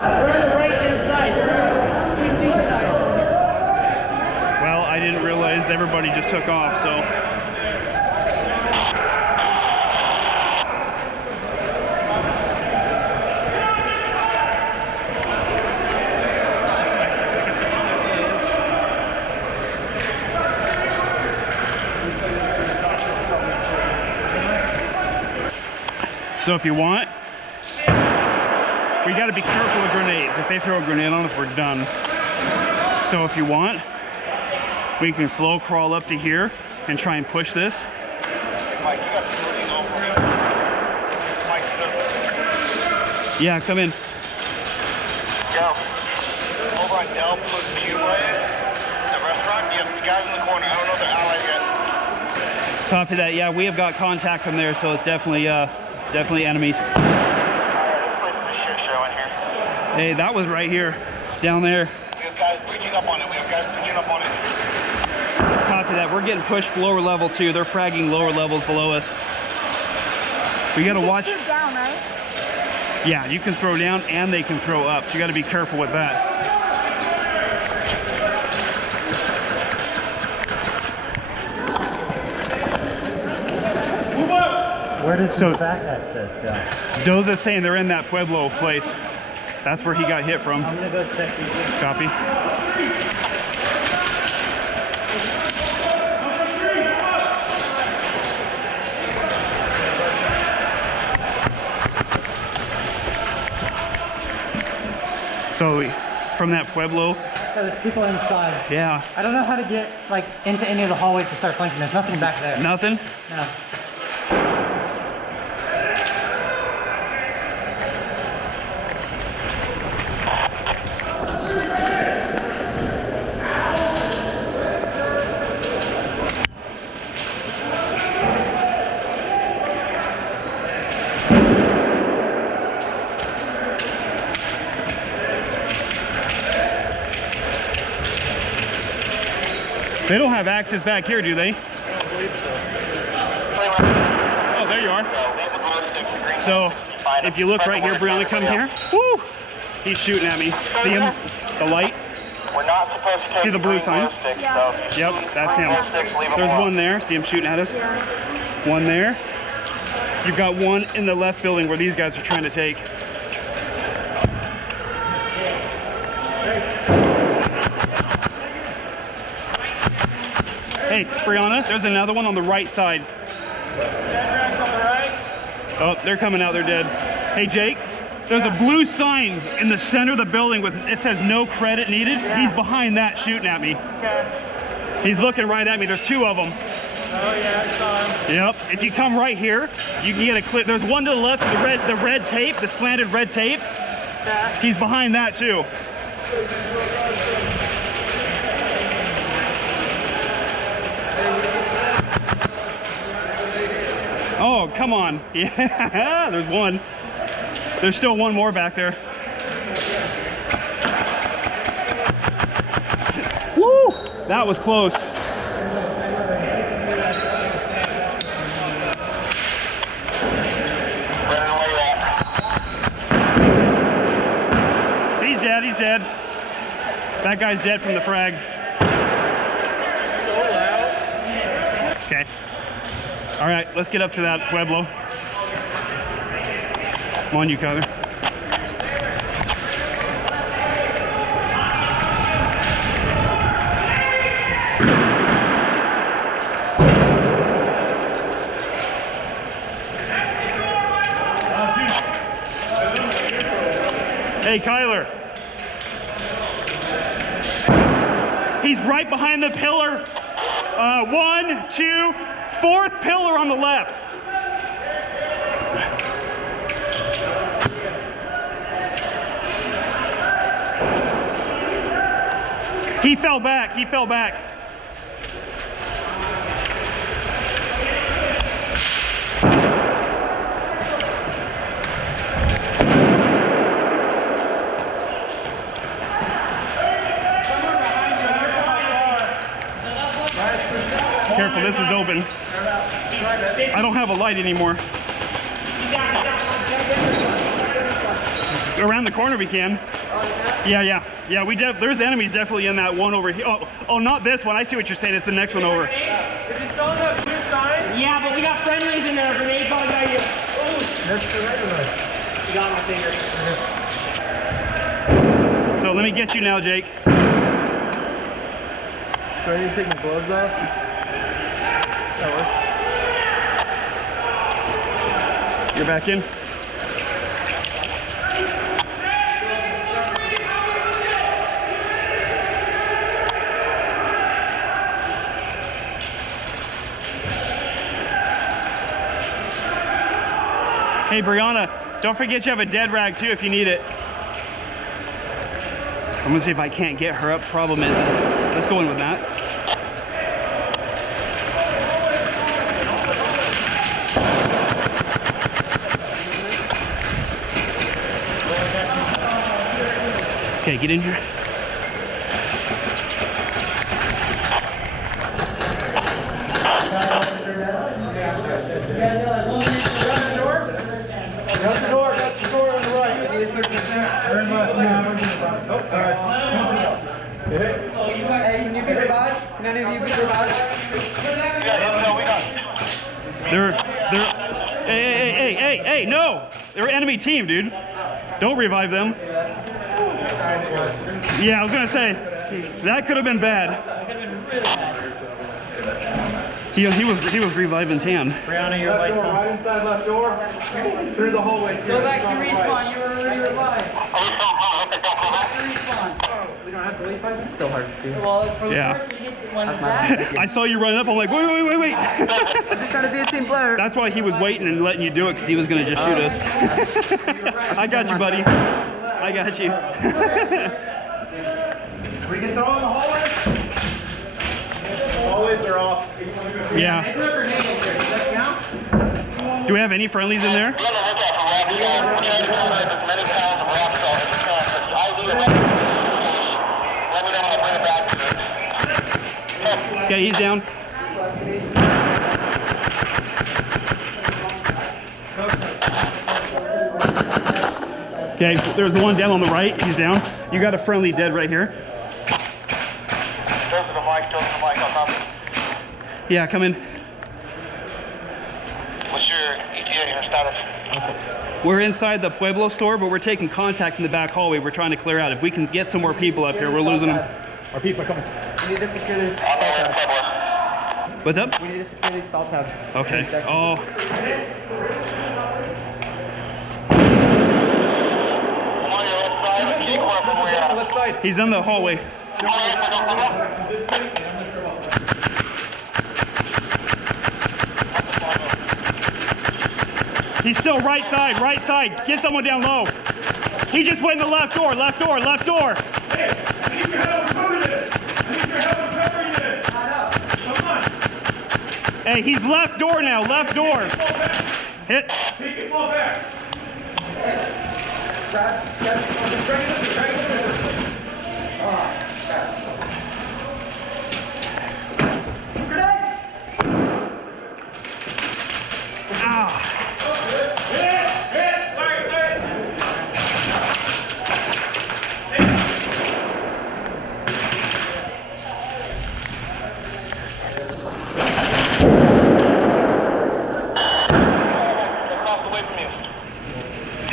We're on the right-hand side. Well, I didn't realize everybody just took off, so. So if you want, we gotta be careful with grenades. If they throw a grenade on us, we're done. So if you want, we can slow crawl up to here and try and push this. Mike, you got the shooting over here. Mike, Yeah, come in. go. Over on Del Plus Cube Way, the restaurant. Yep, the guys in the corner. I don't know if they're allied yet. Copy that. Yeah, we have got contact from there, so it's definitely enemies. Alright, this place is a shit show in here. Hey, that was right here, down there. We have guys breaching up on it. Copy that. We're getting pushed lower level too. They're fragging lower levels below us. We gotta watch. You can shoot down, right? Yeah, you can throw down and they can throw up. So you gotta be careful with that. Where does the back access go? Doza's saying they're in that Pueblo place. That's where he got hit from. I'm gonna go check these. Copy. So from that Pueblo. So there's people inside. Yeah. I don't know how to get like into any of the hallways to start flanking. There's nothing back there. Nothing? No. They don't have access back here, do they? I don't believe so. Oh, there you are. So, if you look right here, Brianna, come here. Woo! He's shooting at me. See him? The light? We're not supposed to take See the blue sign? sticks, Yeah. so Yep, that's him. leave 'em There's alone. one there. See him shooting at us? One there. You've got one in the left building where these guys are trying to take. Hey, Brianna, there's another one on the right side. Oh, they're coming out, they're dead. Hey, Jake, there's a blue sign in the center of the building with, it says no credit needed. He's behind that shooting at me. He's looking right at me. There's two of them. Oh yeah, I saw him. Yep, if you come right here, you can get a clip. There's one to the left, the red tape, the slanted red tape. He's behind that too. Oh, come on. Yeah, there's one. There's still one more back there. Woo! That was close. He's dead, he's dead. That guy's dead from the frag. So loud. Okay. All right, let's get up to that Pueblo. Come on, you Kyler. Hey, Kyler. He's right behind the pillar. 1, 2, 4th pillar on the left. He fell back, he fell back. Careful, this is open. I don't have a light anymore. Around the corner we can. Yeah. There's enemies definitely in that one over here. Oh, not this one. I see what you're saying. It's the next one over. Is it still in that blue sign? Yeah, but we got friendlies in there. Grenade probably got you. That's the regular. You got my finger. So let me get you now, Jake. Do I need to take my gloves off? That works. You're back in. Hey, Brianna, don't forget you have a dead rag too if you need it. I'm gonna see if I can't get her up. Problem is, let's go in with that. Okay, get in here. Got the door on the right. Turn left now. Oh, sorry. Hey, can you be revived? Can any of you be revived? Yeah, no, we got. Hey, no! They're enemy team, dude. Don't revive them. Yeah, I was gonna say, that could have been bad. He was reviving Tan. Brianna, your lights on. Right inside left door. Through the hallway. Go back to respawn. You were already revived. Back to respawn. We don't have to leave. It's so hard to see. Well, for the Yeah. first, you get one back. I saw you running up. I'm like, wait. I'm just trying to be a team player. That's why he was waiting and letting you do it, because he was gonna just shoot us. I got you, buddy. I got you. We can throw in the hallway. Hallways are off. Yeah. Do we have any friendlies in there? Okay, he's down. Okay, there's the one down on the right. He's down. You got a friendly dead right here. Those are the mic, I'll copy. Yeah, come in. What's your ETA or status? We're inside the Pueblo store, but we're taking contact in the back hallway. We're trying to clear out. If we can get some more people up here, we're losing them. Our people are coming. We need to secure these On salt the way to tabs. Pueblo. What's up? We need to secure these salt tabs. Okay. Oh, I'm on your left side, can you corner from where you're at? Left side. he's in the hallway. He's still right side, right side. Get someone down low. He just went in the left door, left door, left door. Hey, I need your help covering this. Come on. Hey, he's left door now, left door. Hit. Take it, fall back. Across the way from you. Z.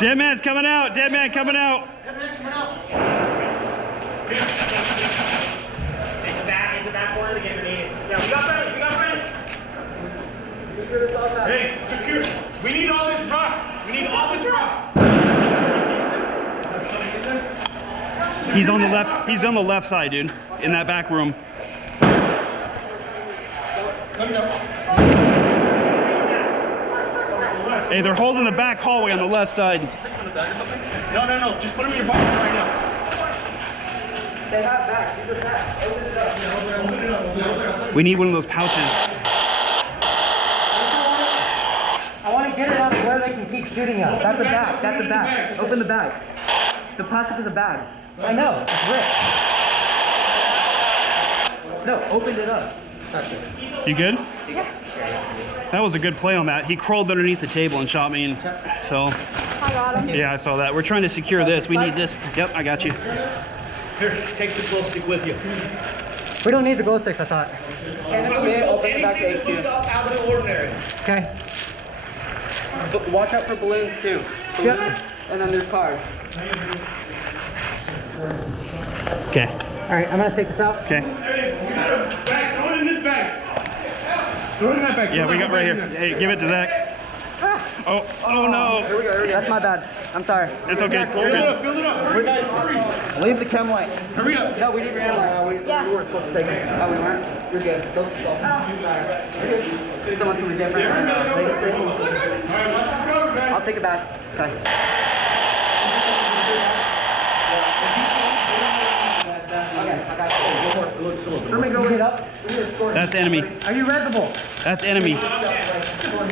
Dead man's coming out, dead man coming out. It's the back corner of the game. Yeah, we got friends. Hey, secure. We need all this rock. He's on the left side, dude. In that back room. Hey, they're holding the back hallway on the left side. No. Just put them in your pocket right now. They have back. These are back. Open it up. We need one of those pouches. I want to get it out of where they can keep shooting us. That's a bag. That's a bag. Open the bag. The plastic is a bag. I know, it's ripped. No, open it up. You good? That was a good play on that. He crawled underneath the table and shot me, and so. I got him. Yeah, I saw that. We're trying to secure this. We need this. Yep, I got you. Here, take the glow stick with you. We don't need the glow sticks, I thought. Can it be open the back to HQ? Out of the ordinary. Okay. But watch out for balloons too. Balloons, and then there's cars. Okay. All right, I'm gonna take this out. Okay. Bag, throw it in this bag. Throw it in that bag. Yeah, we got right here. Hey, give it to Zach. Oh no. Here we go. That's my bad. I'm sorry. It's okay. Fill it up. Hurry, guys, hurry. Leave the chem light. Hurry up. No, we didn't realize. Yeah. We weren't supposed to take it. Oh, we weren't? You're good. Don't stop. Someone's coming different. All right, watch your cover, guys. I'll take it back. Okay. Let me go get up. That's enemy. Are you readable? That's enemy.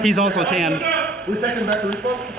He's also tan. Who's second back to respawn?